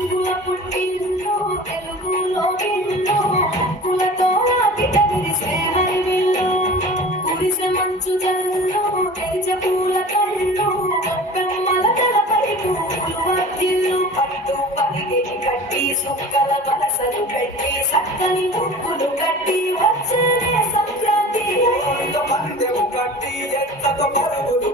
రంగుల పుట్టిల్లు తెలుగులో ఇల్లు కులతో నాటిక విరిసే హరివిల్లు కురిసె మంచు జల్లు తెరిచే పూల కళ్ళు పెమ్మల తలపై పూలు వర్ధిల్లు పట్టు పలికి కట్టి సుక్కల వలసలు పెట్టి సక్కని ముక్కులు కట్టి వచ్చేనే సంక్రాంతి పందెము కట్టి ఎట్లతో పరుగులు